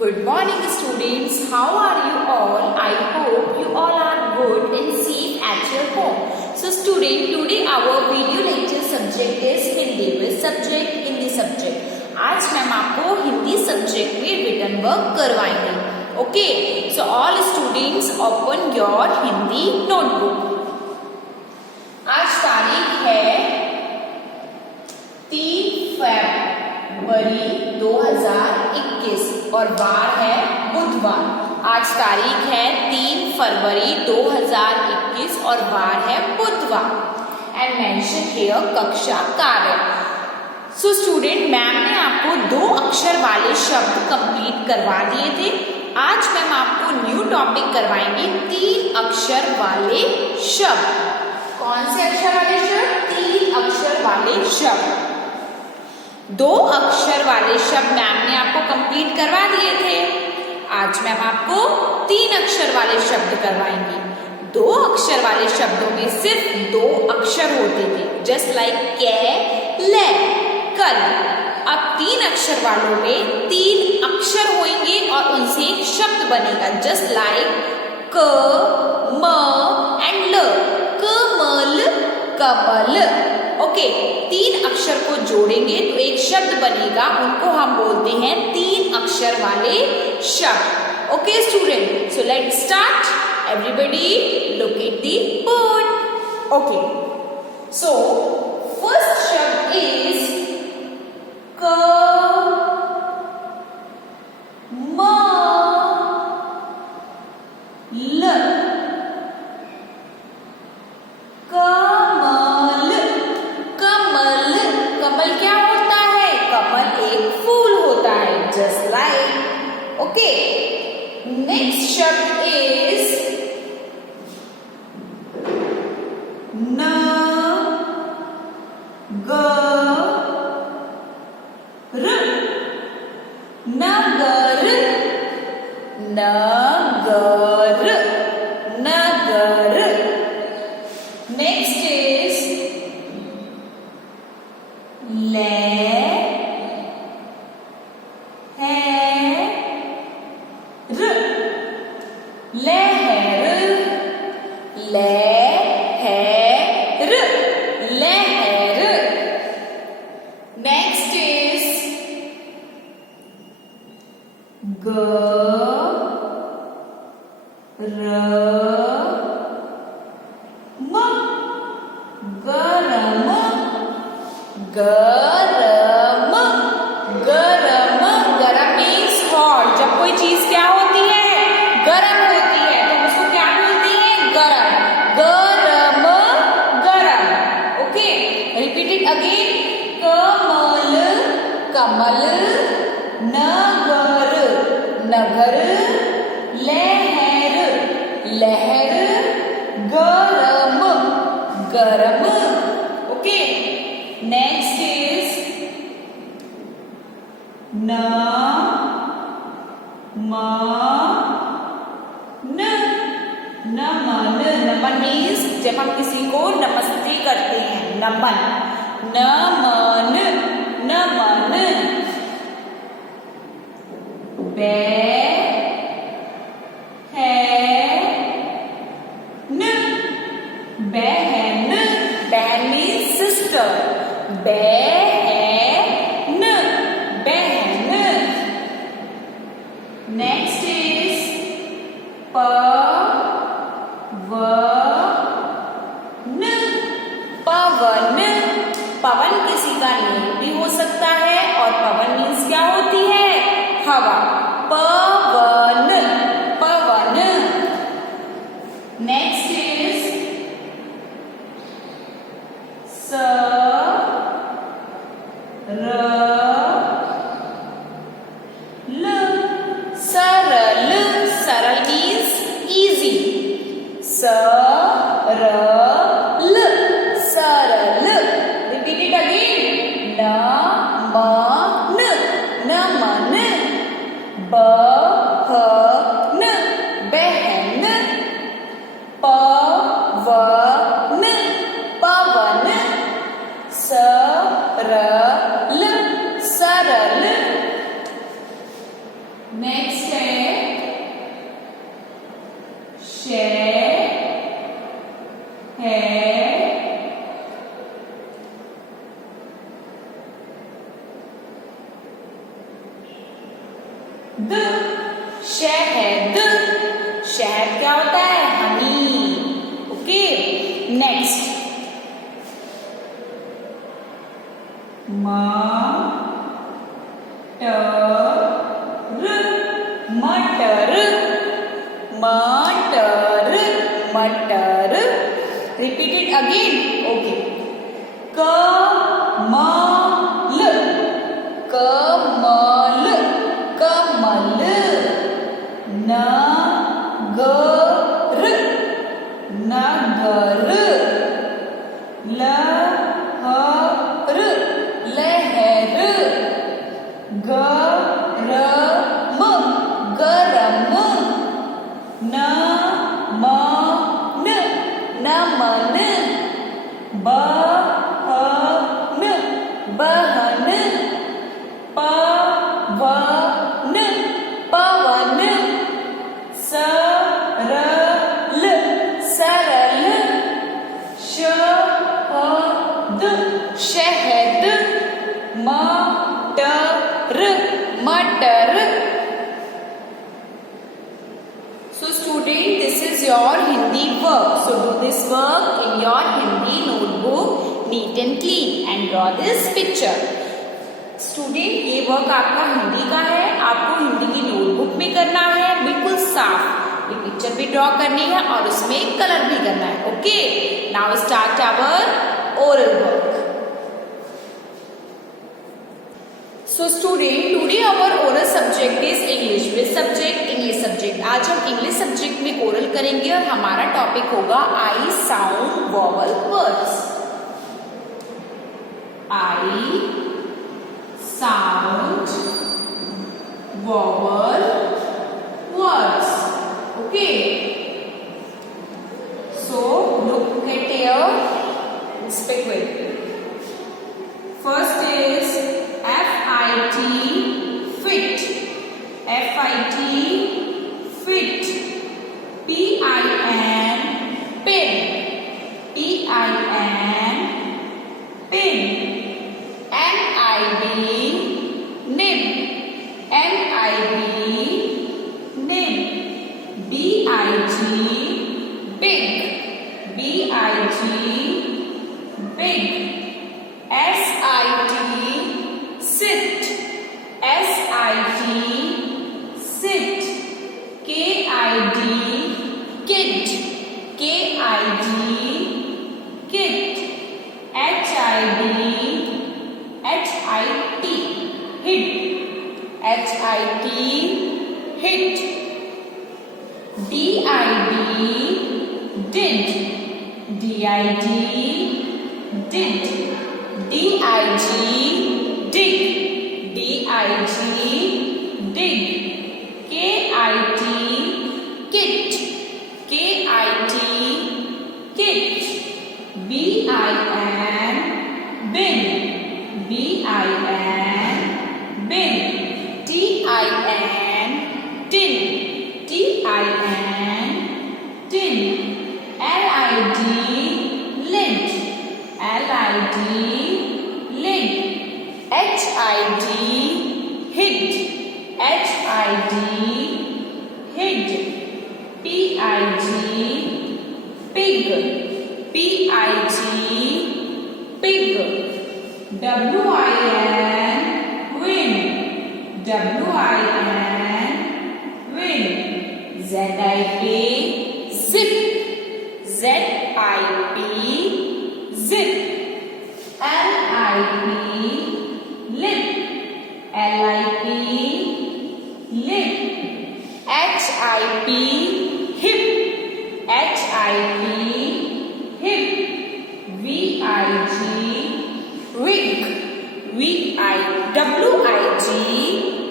Good morning students, how are you all? I hope you all are good and safe at your home. So student, today our video lecture subject is Hindi with subject Hindi subject. आज ma'am आपको Hindi subject में written work करवाएंगे. Okay, so all students open your Hindi notebook. आज तारीख है 3 फरवरी 2021 और वार है बुधवार. आज तारीख है 3 फरवरी 2021 और वार है बुधवार. एंड मेंशन हियर कक्षा कार्य. सो स्टूडेंट, मैम ने आपको 2 अक्षर वाले शब्द कंप्लीट करवा दिए थे. आज मैम आपको न्यू टॉपिक करवाएंगे 3 अक्षर वाले शब्द. कौन से अक्षर वाले शब्द? 3 अक्षर वाले शब्द. 2 अक्षर वाले शब्द मैम ने आपको कंप्लीट करवा दिए थे. आज मैम आपको 3 अक्षर वाले शब्द करवाएंगे. 2 अक्षर वाले शब्दों में सिर्फ 2 अक्षर होते थे, जस्ट लाइक कै, ले, कल. अब 3 अक्षर वालों में 3 अक्षर होंगे और उनसे एक शब्द बनेगा, जस्ट लाइक क, म एंड ल. कमल, कमल. ओके, 3 अक्षर को जोड़ेंगे तो एक शब्द बनेगा, उनको हम बोलते हैं 3 अक्षर वाले शब्द. Okay student, so let's start. Everybody look at the board. Okay, so first शब्द इज क, म, ल. कमल, कमल. कमल क्या होता है? कमल एक फूल होता है, जस्ट लाइक. ओके, नेक्स्ट शब्द इज न, ग, र. नगर, नगर, नगर. नेक्स्ट इज ले, है, र. लहर, लहर, लहर. नेक्स्ट इज ग, र, म. गरम, गरम, गरम. गरम मीन्स हॉट. जब कोई चीज क्या होती है? गरम होती है, तो उसको क्या बोलती है? गरम. गरम, गरम. Okay, repeat it again. कमल, कमल. नगर, नगर. लहर, लहर. गरम, गरम. ओके, नेक्स्ट इज न, म, न. नमन. नमन मीन्स जब हम किसी को नमस्ते करते हैं, नमन. नमन, नमन. बे, है, न. बहन. बहन मीन्स सिस्टर. बहन, बहन. नेक्स्ट इज प, व, न. पवन. पवन किसी का नेम भी हो सकता है और पवन मीन्स क्या होती है? हवा. पवन, पवन. नेक्स्ट इज स, र, ल. सरल. सरल मीन्स इजी. स, र, ल. सरल. Repeat it again. न, म, न. नमन. ब, ह, न. बहन. प, व, न. पवन. स, र, ल. सरल. नेक्स्ट है शे है द शहद। शहद क्या होता है? हनी। ओके, नेक्स्ट मटर। मटर मटर। Repeat it again. Okay, Kamal Kamal कमल। नगर नगर। लहर लहर। गरम गरम। नमन नमन। बहन बहन। पवन पवन। सरल सरल। शहद शहद। मटर मटर। So student, this is your Hindi work. So do this work in your Hindi notebook neat and clean and draw this picture. Student, ये वर्क आपका हिंदी का है, आपको हिंदी की नोटबुक में करना है, बिल्कुल साफ। ये पिक्चर भी ड्रॉ करनी है और उसमें कलर भी करना है। Okay, now start our oral work. So student, today our oral subject is English. Which subject? English subject. आज हम English subject में oral करेंगे और हमारा टॉपिक होगा I sound vowel words. I sound vowel words. Okay. So look at here. Inspect with. First is FIT, fit. FIT, fit. PIN, pin. PIN, pin. NIB, nib. NIB, nib. BIG, big. BIG, big. SIT, sit. SIT, sit. KID, kid. KID, kid. HID, HIT, hit. HIT, hit. DID, did. DID, did. DIG, dig. DIG, dig. KIT, kit. KIT, kit. BIN, bin. BIN, bin. TIN, tin. TIN, tin. LID, lid. LID, lid. HID, hid. HID, hid. PIG, pig. PIG, pig. WIN, win. WIN, win. ZIP, zip. ZIP, zip. LIP, lip. LIP, lip. HIP, hip. HIP, hip. VIG, wig. WIG, wig.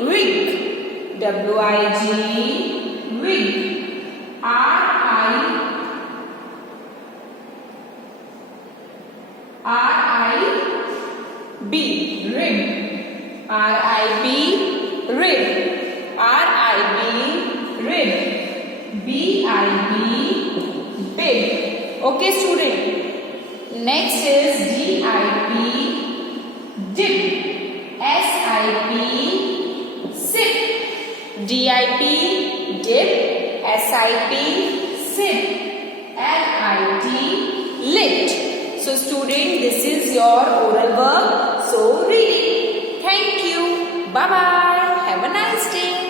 WIG, wig. RIB, rib. RIB, rib. DIB, big. Okay, student. Next is DIP, dip. SIP, sip. DIP, dip. SIP, sip. LIT, lit. So student, this is your oral work. So read it. Thank you. Bye bye. Have a nice day.